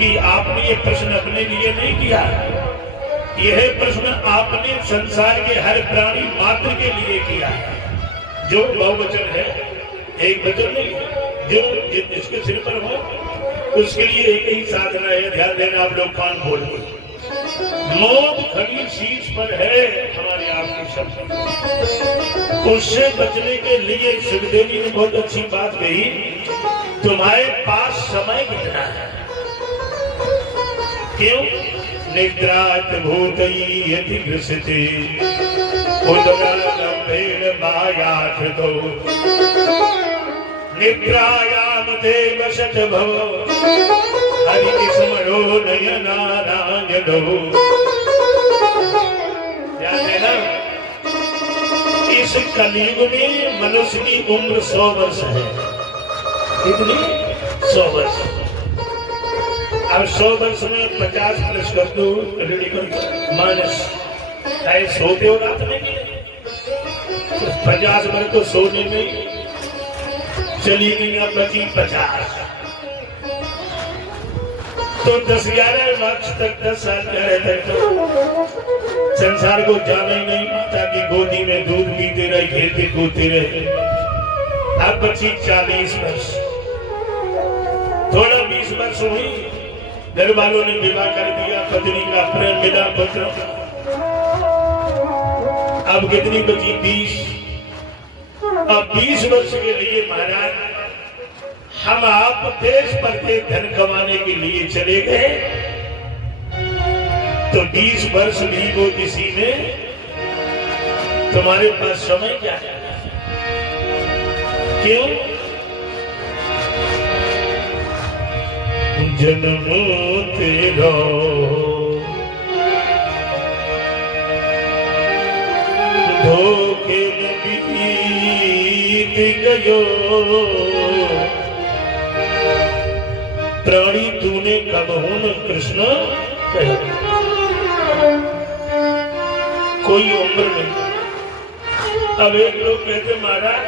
क्योंकि आपने ये प्रश्न अपने लिए नहीं किया, यह प्रश्न आपने संसार के हर प्राणी मात्र के लिए किया है। जो बहुवचन है, एक वचन नहीं है, जो जिसके सिर पर हो उसके लिए एक ही साधना है। ध्यान देना आप लोग, कान खोल बोल। मौत खड़ी शीश पर है हमारे आपके शब्द, उससे बचने के लिए सुखदेवी ने बहुत अच्छी बात कही। तुम्हारे पास समय कितना है? क्यों? निद्रात भूतयति ग्रसते उदगालंबेन मायाधृतो निद्रायाम ते वसत भव हरि स्मरो नयनारायणो। ध्यान देना, इस कलयुग में मनुष्य की उम्र 100 वर्ष है। कितनी? 100 वर्ष। अब 100 वर्ष में 50 प्लस कर दो, माइनस। चाहे सोते हो रात में, 50 वर्ष तो सोने में चली गई, अब बची 50। तो 10-11 वर्ष तक, 10 साल तक तो संसार को जाने नहीं, माता की गोदी में दूध पीते रहे, खेलते कूदते रहे। अब बची 40 वर्ष। थोड़ा 20 वर्ष हुई, घर वालों ने विवाह कर दिया, पत्नी का प्रेम मिला, पुत्र। अब कितनी बची? 20। अब 20 वर्ष के लिए महाराज हम आप देश पर के धन कमाने के लिए चले गए, तो 20 वर्ष भी वो किसी में, तुम्हारे पास समय क्या है? क्यों? जन्म तेरा धोखे में बीत गयो, प्राणी तूने कब हो न कृष्ण कहे। कोई उम्र नहीं। अब एक लोग कहते महाराज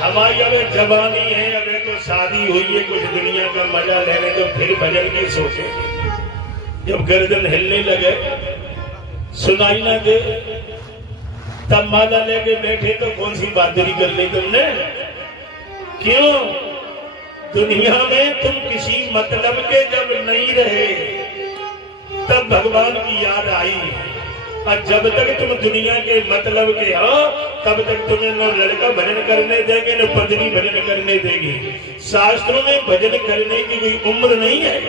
हमारी अब जवानी है, अब तो शादी हुई है, कुछ दुनिया का मजा लेने तो फिर भजन की सोचे। जब गर्दन हिलने लगे, सुनाई ना दे, तब माला लेके बैठे तो कौन सी बहादुरी कर ली तुमने? क्यों? दुनिया में तुम किसी मतलब के जब नहीं रहे, तब भगवान की याद आई। और जब तक तुम दुनिया के मतलब के हो, तब तक तुम्हें न लड़का भजन करने देंगे, न पत्नी भजन करने देगी। शास्त्रों में भजन करने की कोई उम्र नहीं है।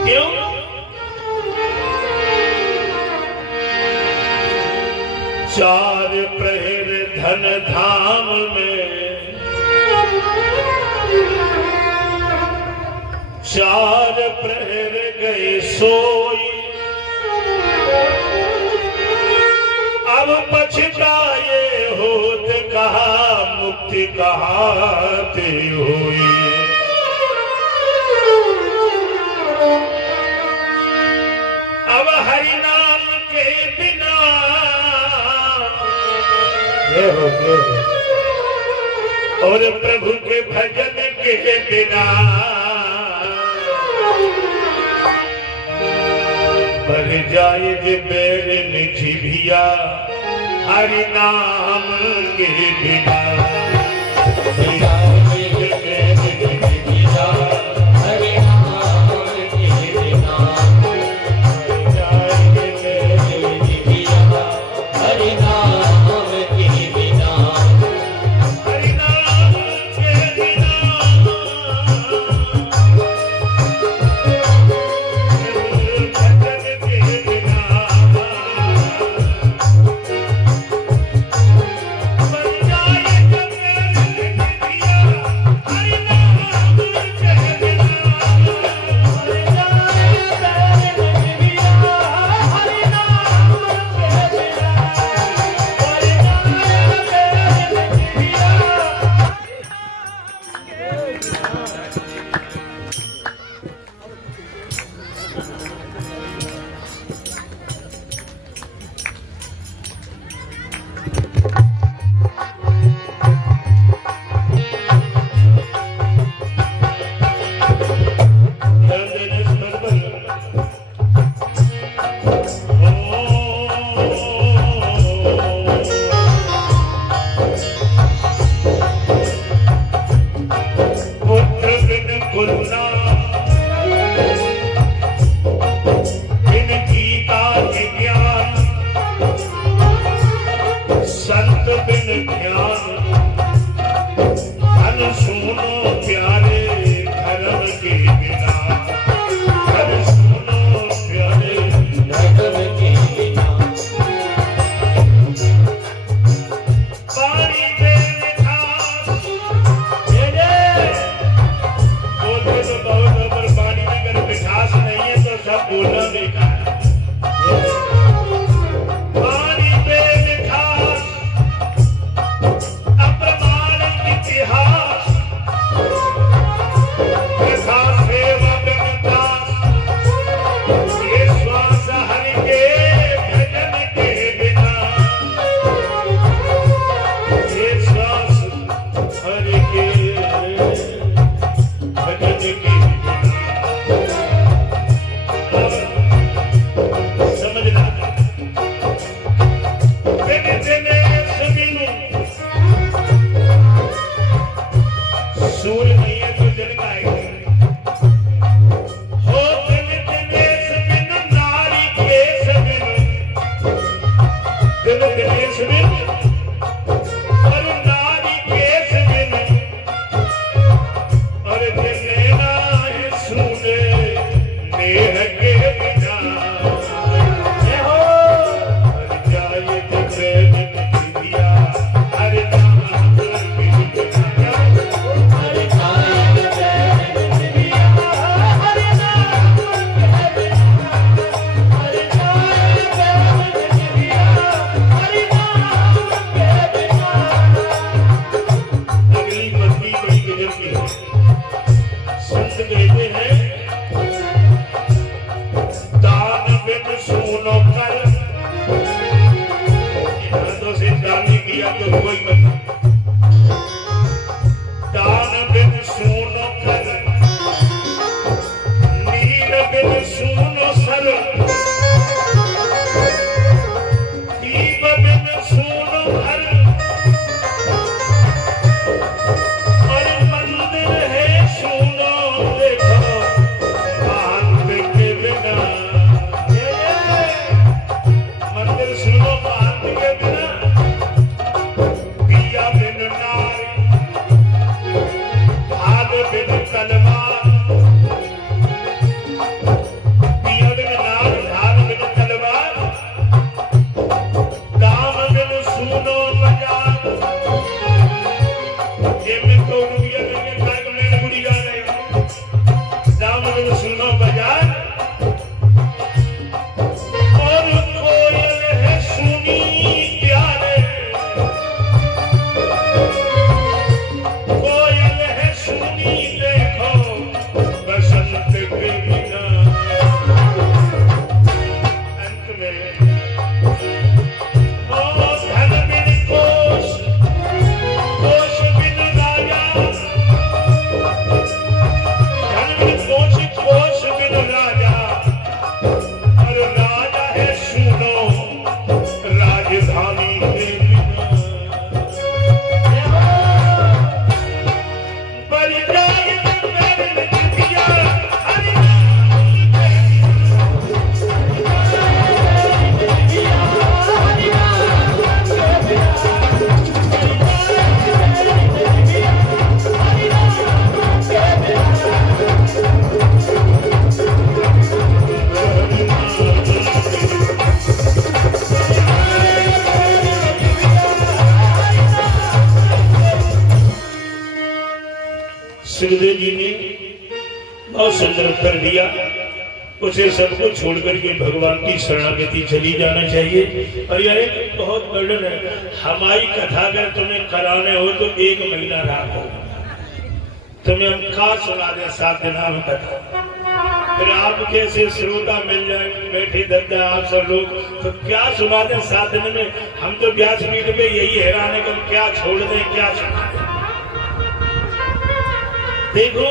क्यों? चार प्रहर धन धाम में, चार प्रहर गए सोई, अब पछताए होत कहा मुक्ति कहाते हुई। अब हरि नाम के बिना और प्रभु के भजन के बिना बढ़ जाए जे बैर निठिया हरि नाम के बिना। Yeah. कहते हैं दान बिन सूनो कर, हाथों से दान नहीं किया तो कोई मत। दान बिन सूनो कर, नीर बिन सूनो सर, दीप बिन सूनो घर, और मंदिर है सूनो देखो महंत के बिना। मंदिर सुनो महंत के बिना। पिया बिन नारी, भाग बिन तलवार, पिया बिन नार भाग बिन तलवार, दाम बिन सूनो बाजार। ये में तो रुपया लेके काय को लेने बुरी जा रहे हैं। दाम बिन सूनो बाजार, और कोयल है सुनी प्यारे, कोयल है सुनी देखो बसंत के बिना। अंत में ओ धन बिन कोश, कोश बिन राजा, धन बिन कोश, कोश बिन राजा, और राजा है सुनो राजधानी के बिना। पर जाए मेरे जितिया हरि सुखदेव जी ने बहुत सुंदर उत्तर दिया। उसे सबको छोड़ करके भगवान की शरणागति चली जाना चाहिए। और यार एक बहुत वर्णन है, हमारी कथा अगर तुम्हें कराने हो तो 1 महीना राखो। तुम्हें हम खा सुना दे 7 दिन हम कथा, फिर आप जैसे श्रोता मिल जाए बैठे दर्द आप सब लोग, तो क्या सुना दें 7 दिन में। हम तो व्यासपीठ पे यही हैरान है कि हम क्या छोड़ दें क्या सुना दें। देखो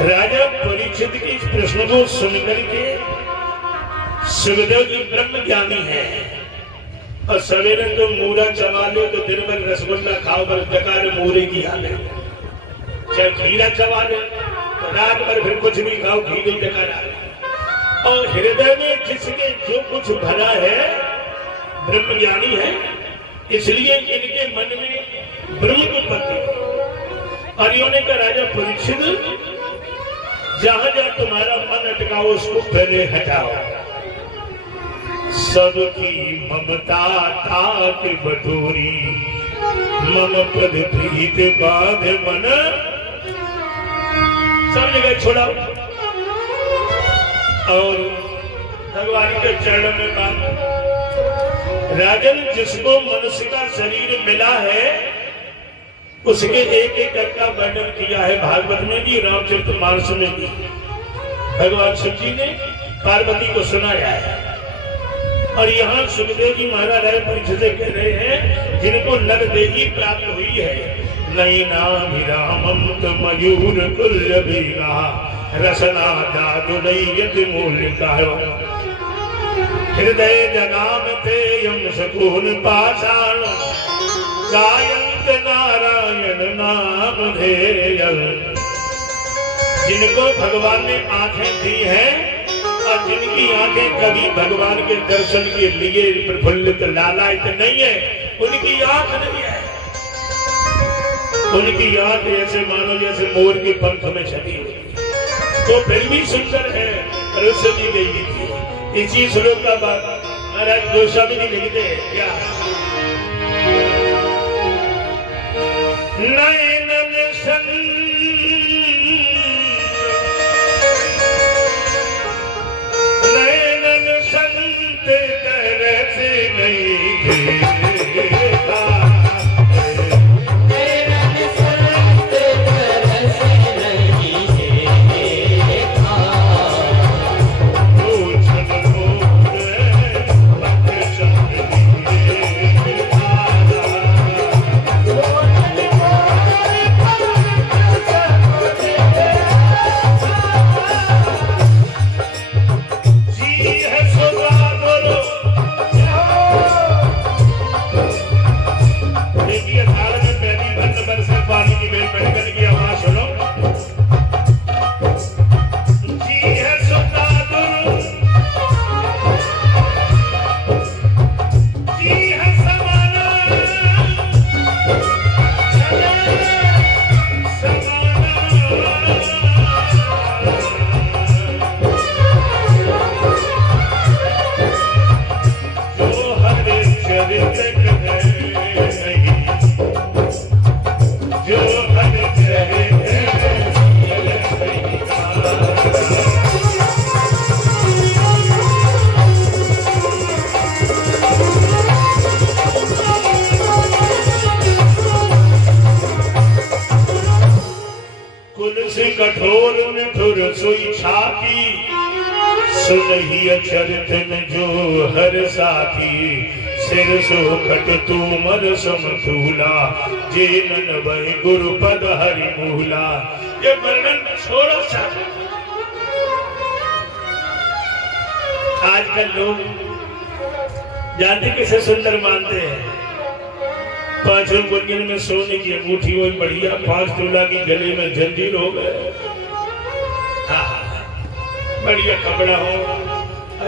राजा परीक्षित के इस प्रश्न को सुनकर के सुखदेव जी ब्रह्म ज्ञानी है, और सवेरे तो मूरा चबा लो तो दिन भर रसगुल्ला खाओ, पर डकार मूरे की हालत। चाहे खीरा चबा लो तो रात भर फिर कुछ भी खाओ, खीरे डकार आ। और हृदय में जिसके जो कुछ भरा है ब्रह्म ज्ञानी है, इसलिए इनके मन में ब्रह्म को पति। और इन्होंने कहा राजा परीक्षित, जहां जहां तुम्हारा मन अटकाओ उसको पहले हटाओ। सबकी ममता तात बटोरी, मम पद प्रीत बाध मन। सब जगह छोड़ाओ और भगवान के चरण में मांगो। राजन, जिसको मनुष्य का शरीर मिला है उसके एक एक का वर्णन किया है भागवत में भी, रामचरितमानस में भी। भगवान शिव जी ने पार्वती को सुनाया है। और यहाँ सुखदेव जी महाराज राय परीक्षित से कह रहे हैं, जिनको नर देही प्राप्त हुई है, नहीं नाम रामम तो मयूर कुल्य बीरा, रसना जादु नहीं यति मूल्य का हृदय जगाम ते यम सकून पाषाण, गायंत नारायण नाम धेय। जिनको भगवान ने आंखें दी हैं और जिनकी आंखें कभी भगवान के दर्शन के लिए प्रफुल्लित लालायित नहीं है, उनकी आंख नहीं है। उनकी आंख ऐसे मानो जैसे मोर के पंख में छपी हुई, तो फिर भी सुंदर है और उससे भी गई थी। इसी श्लोक का बात महाराज गोस्वामी जी लिखते हैं क्या, नयनन संग नयनन संत तरस नहीं देता, नयनन संत तरस से कठोर निठुर सोई छाती, सुनहि अचरित में जो हर साथी, सिर सो खट तुमर समतूला, जे नन वह गुरु पद हरि मूला। ये वर्णन छोड़ो सब। आजकल लोग जानते किसे सुंदर मानते हैं? 5 गुंजन में सोने की अंगूठी हो बढ़िया, 5 तोला की गले में जंजीर हो गए, बढ़िया कपड़ा हो,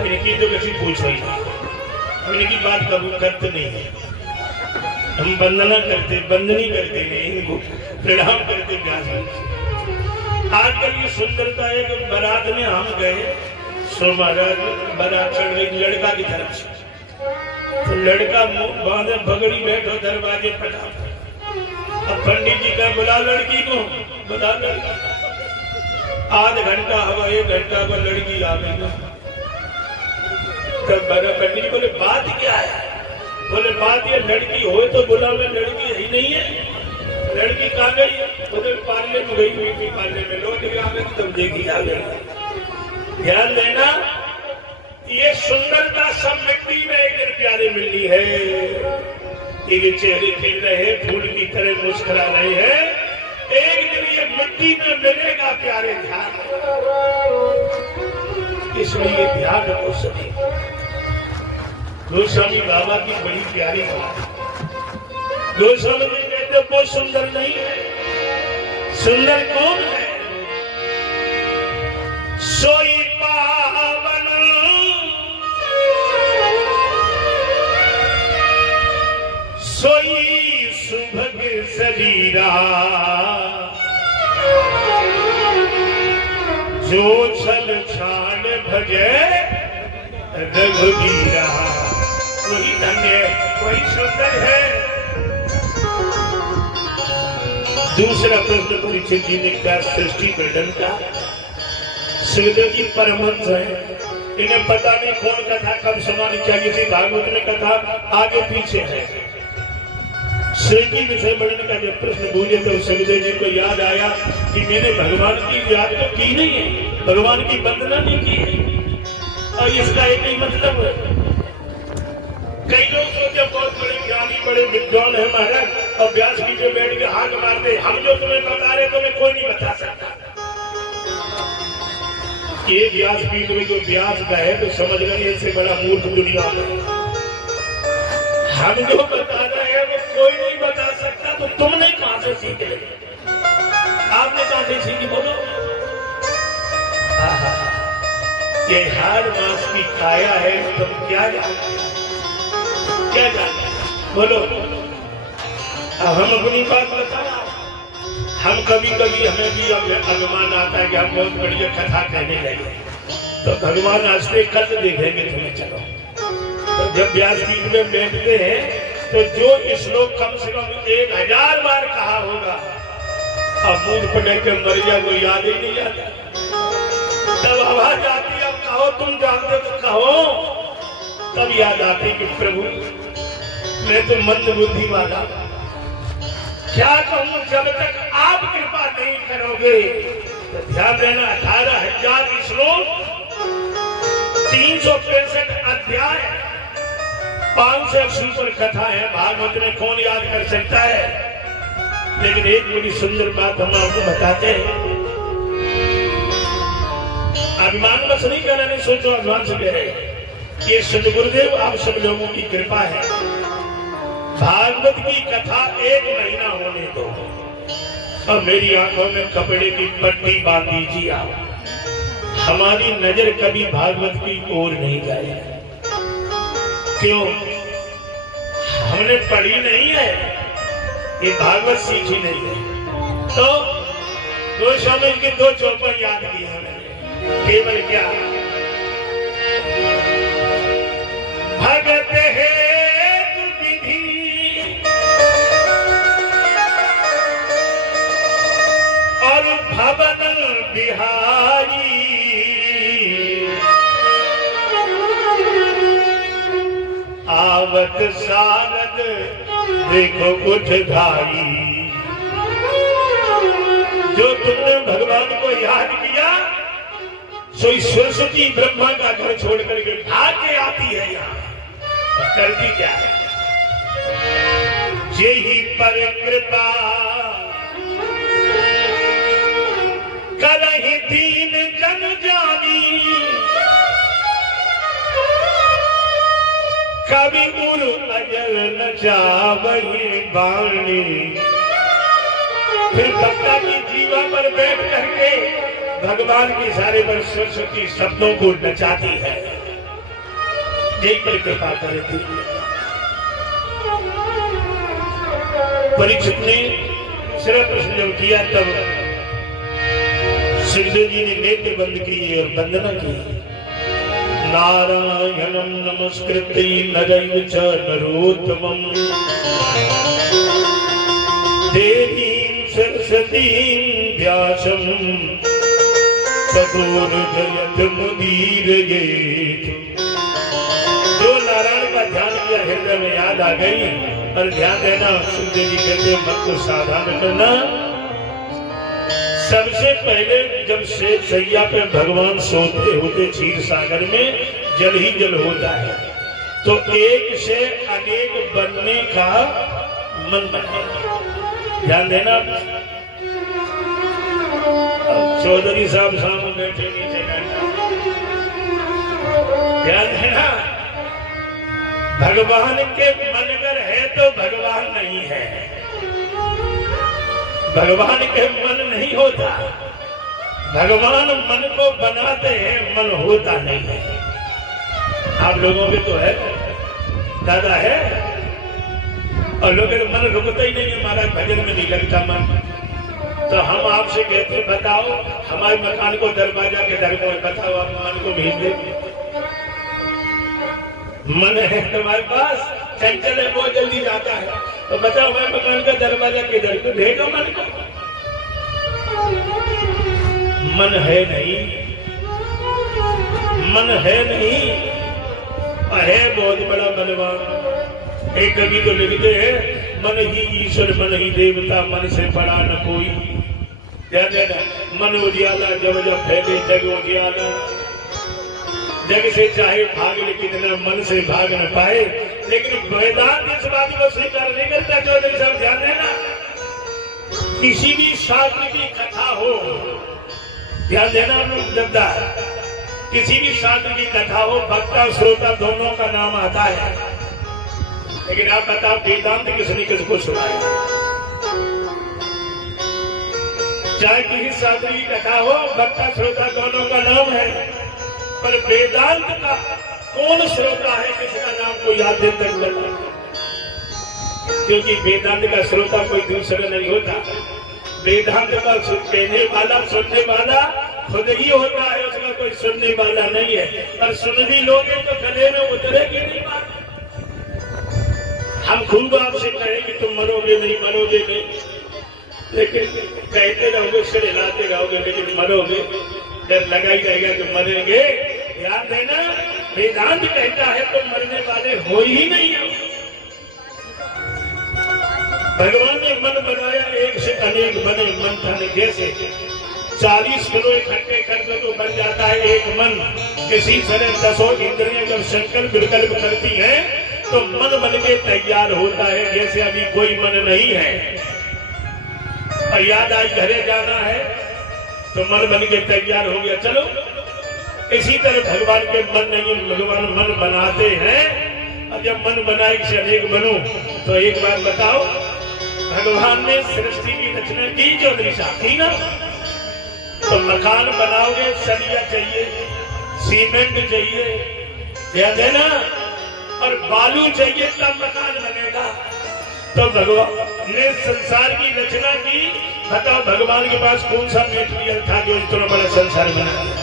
इनकी तो किसी पूछो ही नहीं, इनकी बात कबूल करते नहीं है। हम वंदना करते, बंदनी करते नहीं, इनको प्रणाम करते प्यास। आजकल ये सुंदरता है कि बारात में हम गए, सो महाराज बारात चढ़ रही लड़का की तरफ से, तो लड़का बांधे पगड़ी बैठो दरवाजे पटा, अब पंडित जी का बुला लड़की को, बुला लड़का। आध घंटा हुआ, 1 घंटा पर लड़की आ गई ना, तब पंडित जी बोले बात क्या है? बोले बात ये लड़की हो तो बुला में लड़की ही नहीं है, लड़की कहाँ गई है? बोले पार्ले में गई हुई थी, पार्ले में लौट के आ गई, तब देखी आ गई। ध्यान देना, ये सुंदरता सब मिट्टी में एक दिन प्यारे मिलनी है। ये चेहरे खिल रहे, फूल की तरह मुस्कुरा रहे हैं, एक दिन ये मिट्टी में मिलेगा प्यारे। ध्यान, इसलिए ध्यान रखो सभी। गोस्वामी बाबा की बड़ी प्यारी बात, गोस्वामी जी कहते वो सुंदर नहीं है, सुंदर कौन है? सोई पावन सोई सुभग शरीरा, जो छल छान भजे रघुवीरा। वही धन्य, वही सुंदर है। दूसरा प्रश्न परीक्षित जी ने कहा सृष्टि वर्णन का। सुखदेव जी परमहंस है, इन्हें पता नहीं कौन कथा कब सुनानी चाहिए थी, भागवत में कथा आगे पीछे है। सृष्टि विषय वर्णन का जब प्रश्न पूछे तो सुखदेव जी को याद आया कि मैंने भगवान की याद तो की नहीं है, भगवान की वंदना नहीं की है, और इसका एक ही मतलब है। कई लोग सोचे बहुत बड़े ज्ञानी बड़े विद्वान है महाराज, और व्यास जी जो बैठ के हाथ मारते, हम जो तुम्हें बता रहे तुम्हें कोई नहीं बता सकता। ये व्यास पीठ में जो व्यास का है तो समझ गए इससे बड़ा मूर्ख दुनिया में। हम जो बता रहे हैं वो कोई नहीं बता सकता, तो तुमने कहां से सीख ले? आपने कहां से सीखी? बोलो। ये हर मास की काया है, तुम क्या जानते? क्या जानते? बोलो। हम अपनी बात बताओ। हम कभी कभी हमें भी अभिमान आता है कि हम बहुत बढ़िया कथा कहने लगे, तो भगवान हंसते कल देखेंगे तुम्हें। चलो, तो जब व्यास पीठ में बैठते हैं तो जो श्लोक कम से कम 1000 बार कहा होगा, अब मुंह पड़े के मर गया कोई याद ही नहीं आता, तब आवाज आती है अब कहो, तुम जानते तो कहो, तब याद आती कि प्रभु मैं तो मंद बुद्धि वाला, क्या कहूं जब तक आप कृपा नहीं करोगे। तो ध्यान देना, 18,000 श्लोक, 365 अध्याय, 580 पर कथा है भागवत में, कौन याद कर सकता है? लेकिन एक बड़ी सुंदर बात हम आपको बताते हैं, अभिमान बस नहीं करना, नहीं सोचो अभिमान से कह रहे, ये सदगुरुदेव आप सब लोगों की कृपा है। भागवत की कथा 1 महीना होने दो और मेरी आंखों में कपड़े की पट्टी बांध दीजिए आप, हमारी नजर कभी भागवत की ओर नहीं गई। क्यों? हमने पढ़ी नहीं है, ये भागवत सीखी नहीं है। तो गोस्वामी के 2 चौपन याद की हमने, केवल क्या भगत है विधि और भवन बिहारी, आवत सारद देखो उठ धारी। जो तुमने भगवान सो सरस्वती ब्रह्मा का घर छोड़ करके भाग के आती है यहाँ। करती क्या है? जेहि पर कृपा करहि दीन जन जानी, कवि उर अजर न जावहि बाणी। फिर भक्ता की जीवा पर बैठ करके भगवान की सारे पर सरस्वती शब्दों को नचाती है। यही पर कृपा करती है। परीक्षित ने सिर्फ प्रश्न जब किया तब सुखदेव जी ने नेत्र बंद किए और वंदना की। नारायणं नमस्कृत्य नरं च नरोत्तमं देवीं सरस्वतीं व्यासं ततो जयत मुदीरयेत्। जो नारायण का ध्यान किया हृदय में याद आ गई। और ध्यान देना, सुखदेव जी कहते हैं मन को सावधान करना। सबसे पहले जब से सैया पे भगवान सोते होते क्षीर सागर में जल ही जल होता है, तो एक से अनेक बनने का मन बने। ध्यान देना। चौधरी साहब सामने बैठे नीचे ध्यान देना। भगवान के मन अगर है तो भगवान नहीं है। भगवान के मन नहीं होता। भगवान मन को बनाते हैं, मन होता नहीं है। आप लोगों के तो है, दादा है, और लोगों का मन रुकता ही नहीं है। हमारा भजन में नहीं लगता मन। तो हम आपसे कहते बताओ, हमारे मकान को दरवाजा के दर में बताओ, आप मन को भेज दे। मन है तुम्हारे पास, चंचल है, बहुत जल्दी जाता है। तो बताओ हमारे मकान का दरवाजा किधर? को भेजो मन को। मन है नहीं, मन है नहीं, है बहुत बड़ा बलवान। एक कवि तो लिखते हैं, मन ही ईश्वर मन ही देवता, मन से बड़ा न कोई। ध्यान देना। मन उजियाला जब जब फैले जग उजियाला। जग से चाहे भाग लेकिन न मन से भाग न पाए। लेकिन वेदांत इस बात को स्वीकार नहीं करता। चौधरी साहब ध्यान देना, किसी भी शास्त्र की कथा हो, ध्यान देना दद्दा, किसी भी शास्त्र की कथा हो, वक्ता श्रोता दोनों का नाम आता है। लेकिन आप बताओ वेदांत किसने किसको सुनाया? चाहे किसी शास्त्र की कथा हो, वक्ता श्रोता दोनों का नाम है, पर वेदांत का कौन श्रोता है किसका नाम को याद दिन तक लगता? क्योंकि वेदांत का श्रोता कोई दूसरा नहीं होता। वेदांत का कहने वाला, सुनने वाला खुद ही होता है, उसका कोई सुनने वाला नहीं है। और सुन भी लोगे तो गले में उतरेगी नहीं बात। हम खूब आपसे कहें कि तुम मरोगे नहीं, मरोगे नहीं, लेकिन कहते रहोगे, सिर हिलाते रहोगे, लेकिन मरोगे, डर लगा ही रहेगा कि मरेंगे। ध्यान देना, वेदांत कहता है तुम मरने वाले हो ही नहीं। भगवान ने मन बनाया, एक से अनेक बने मन था। जैसे 40 किलो इकट्ठे कर दो तो बन जाता है एक मन। किसी तरह 10 इंद्रियां जब संकल्प विकल्प करती हैं तो मन बन के तैयार होता है। जैसे अभी कोई मन नहीं है और याद आई घरे जाना है तो मन बन के तैयार हो गया, चलो। इसी तरह भगवान के मन नहीं, भगवान मन बनाते हैं। और जब मन बनाए से अनेक बनो, तो एक बात बताओ, भगवान ने सृष्टि की रचना की जो दिशा थी ना, तो मकान बनाओगे सरिया चाहिए, सीमेंट चाहिए, ध्यान देना, और बालू चाहिए तब मकान बनेगा। तो भगवान ने संसार की रचना की। बताओ भगवान के पास कौन सा मेटेरियल था जो इतना बड़ा संसार बना दिया?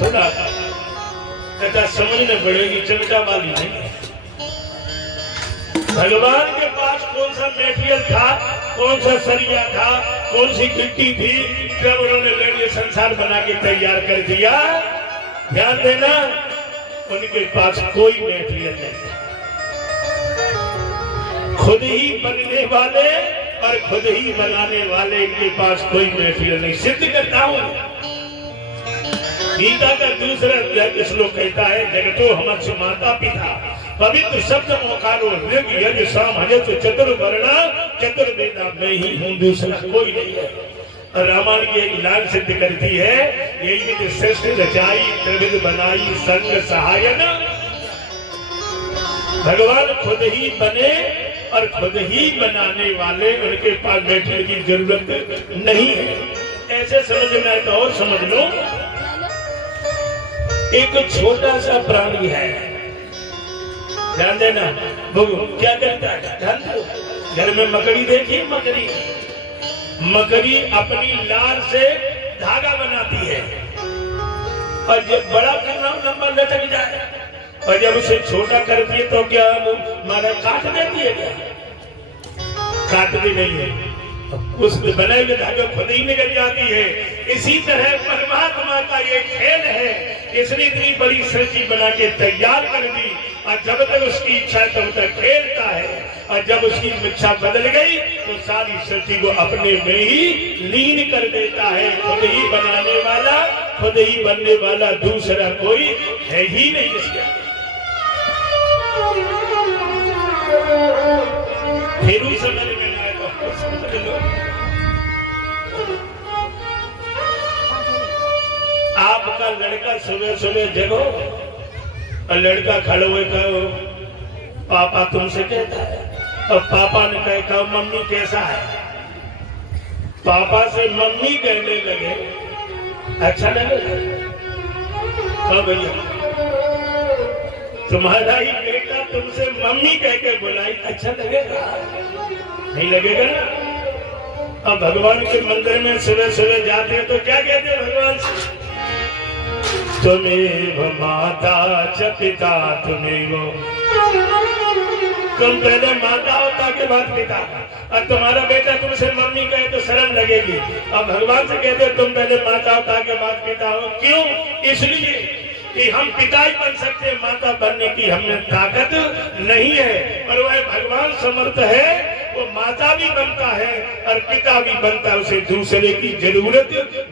थोड़ा कथा समझने पड़ेगी, चमचा वाली नहीं। भगवान के पास कौन सा मेटेरियल था, कौन सा सरिया था, कौन सी गिट्टी थी, जब उन्होंने ये संसार बना के तैयार कर दिया? ध्यान देना, उनके पास कोई मेटेरियल नहीं था। खुद ही बनने वाले और खुद ही बनाने वाले, इनके पास कोई मेटेरियल नहीं। सिद्ध करता हूं, गीता का दूसरा अध्याय श्लोक कहता है जगतो हमर्ष माता पिता पवित्र शब्द मोकारो ऋग यज्ञ साम हजत चतुर्वर्णा चतुर्वेदा मैं ही हूँ, दूसरा कोई नहीं है। और रामायण की एक लाइन सिद्ध करती है यही कि श्रेष्ठ रचाई त्रिविध बनाई संग सहायन। भगवान खुद ही बने और खुद ही बनाने वाले, उनके पास बैठने की जरूरत नहीं है। ऐसे समझ में आए तो और समझ लो, एक छोटा सा प्राणी है, ध्यान देना, वो क्या करता है ध्यान दो। घर में मकड़ी देखिए, मकड़ी अपनी लार से धागा बनाती है और जब बड़ा करना लंबा लटक जाए और जब उसे छोटा करती है तो क्या मारा काट देती है, क्या काटती नहीं है, उस बनाए हुए धागे खुद ही निकल जाती है। इसी तरह परमात्मा का ये खेल है, इसने इतनी बड़ी सृष्टि बना के तैयार कर दी और जब तक उसकी इच्छा तब तक खेलता है और जब उसकी इच्छा बदल गई तो सारी सृष्टि को अपने में ही लीन कर देता है। खुद ही बनाने वाला, खुद ही बनने वाला दूसरा कोई है ही नहीं इसके। फिर उस समझ में आए तो समझ लो, आपका लड़का सुबह सुबह जगो और लड़का खड़े हुए कहो पापा तुमसे कहता है, और पापा ने कहा मम्मी कैसा है, पापा से मम्मी कहने लगे, अच्छा लगे? हाँ भैया, तुम्हारा ही बेटा तुमसे मम्मी कह के बुलाई, अच्छा लगेगा? नहीं लगेगा ना। अब भगवान के मंदिर में सुबह सुबह जाते हैं तो क्या कहते हैं भगवान से, तुम्हें माता च पिता तुम्हें, तुम पहले माता होता के बाद पिता, और तुम्हारा बेटा तुमसे मम्मी कहे तो शर्म लगेगी। अब भगवान से कहते तुम पहले माता होता के बाद पिता हो, क्यों? इसलिए कि हम पिता ही बन सकते हैं, माता बनने की हमें ताकत नहीं है। और वह भगवान समर्थ है, वो माता भी बनता है और पिता भी बनता है, उसे दूसरे की जरूरत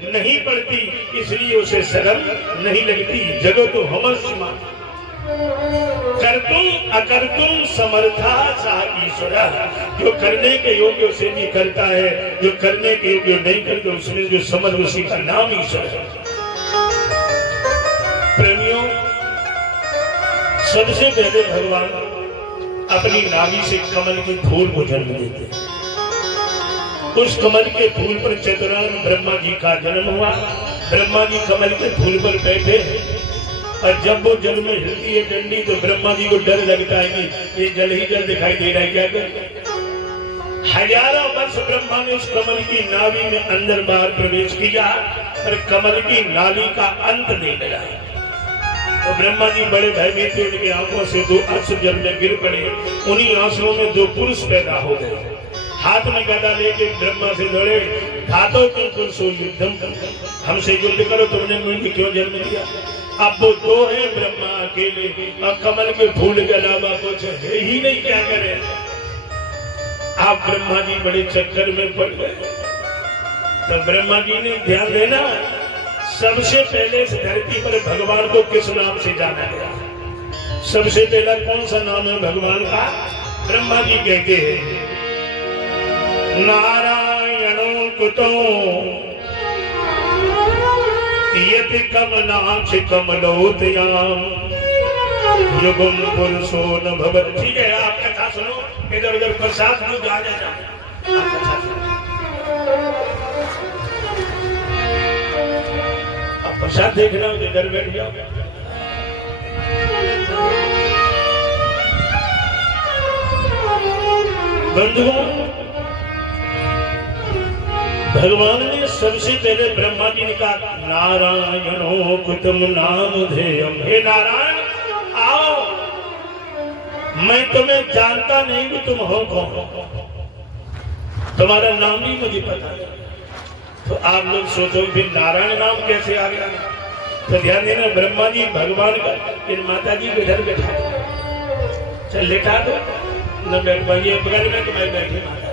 नहीं पड़ती, इसलिए उसे शर्म नहीं लगती। जगतो हमस्मा कर्तुम अकर्तुम समर्था सा ईश्वर, जो करने के योग्य उसे नहीं करता है, जो करने के योग्य नहीं करता उसमें जो समर्थ, उसी का नाम ईश्वर है। प्रेमियों, सबसे पहले भगवान अपनी नाभि से कमल के फूल को जन्म देते हैं। उस कमल के फूल पर चतुरान ब्रह्मा जी का जन्म हुआ। ब्रह्मा जी कमल के फूल पर बैठे और जब वो जल में हिलती है डंडी तो ब्रह्मा जी को डर लगता है कि ये जल ही जल दिखाई दे रहा है, क्या कर। हजारों वर्ष ब्रह्मा ने उस कमल की नाभि में अंदर बाहर प्रवेश किया पर कमल की नाली का अंत नहीं मिला। तो ब्रह्मा जी बड़े भयभीत थे, उनकी आंखों से दो अश्रु जल में गिर पड़े। उन्हीं आंसुओं में दो पुरुष पैदा हो गए, हाथ में गदा लेके ब्रह्मा से दौड़े, धातो तुम पुरुषो युद्धम, हमसे युद्ध करो, तुमने मुझे क्यों जन्म दिया। अब वो दो है ब्रह्मा अकेले, और कमल के फूल के अलावा कुछ है ही नहीं, क्या करें। आप ब्रह्मा जी बड़े चक्कर में पड़ गए। तो ब्रह्मा जी ने ध्यान देना, सबसे पहले इस धरती पर भगवान को किस नाम से जाना गया? सबसे पहला कौन सा नाम है भगवान का? ब्रह्मा जी कहते हैं नारायणो कुतो यति कमलाक्ष कमलोदयाम युगम पुरुषो न भवत्। ठीक है, आप कथा सुनो, इधर उधर प्रसाद दूध आ जाए, आप कथा सुनो। प्रसाद देखना हो घर बैठ जाओ। बंधुओं, भगवान ने सबसे पहले ब्रह्मा जी ने कहा नारायणो कुतम नाम धेयम, हे नारायण आओ, मैं तुम्हें जानता नहीं कि तुम हो कौन, तुम्हारा नाम ही मुझे पता है। तो आप लोग सोचो फिर नारायण नाम कैसे आ गया? तो ध्यान देना, ब्रह्मा जी भगवान का, इन माता जी को इधर बैठा दो, चल लेटा दो, न बैठ पाइए बगल में तुम्हारी बैठी माता।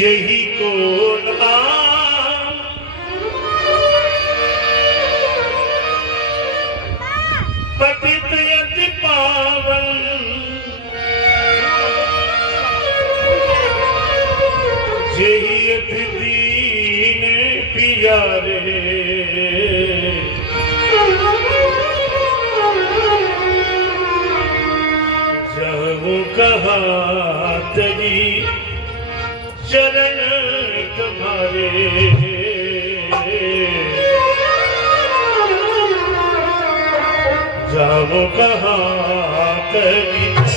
यही को नाम पतित अति पावन यही अति दीन पियारे जाऊं कहाँ तेरी चरण तुम्हारे जाऊं कहाँ तेरी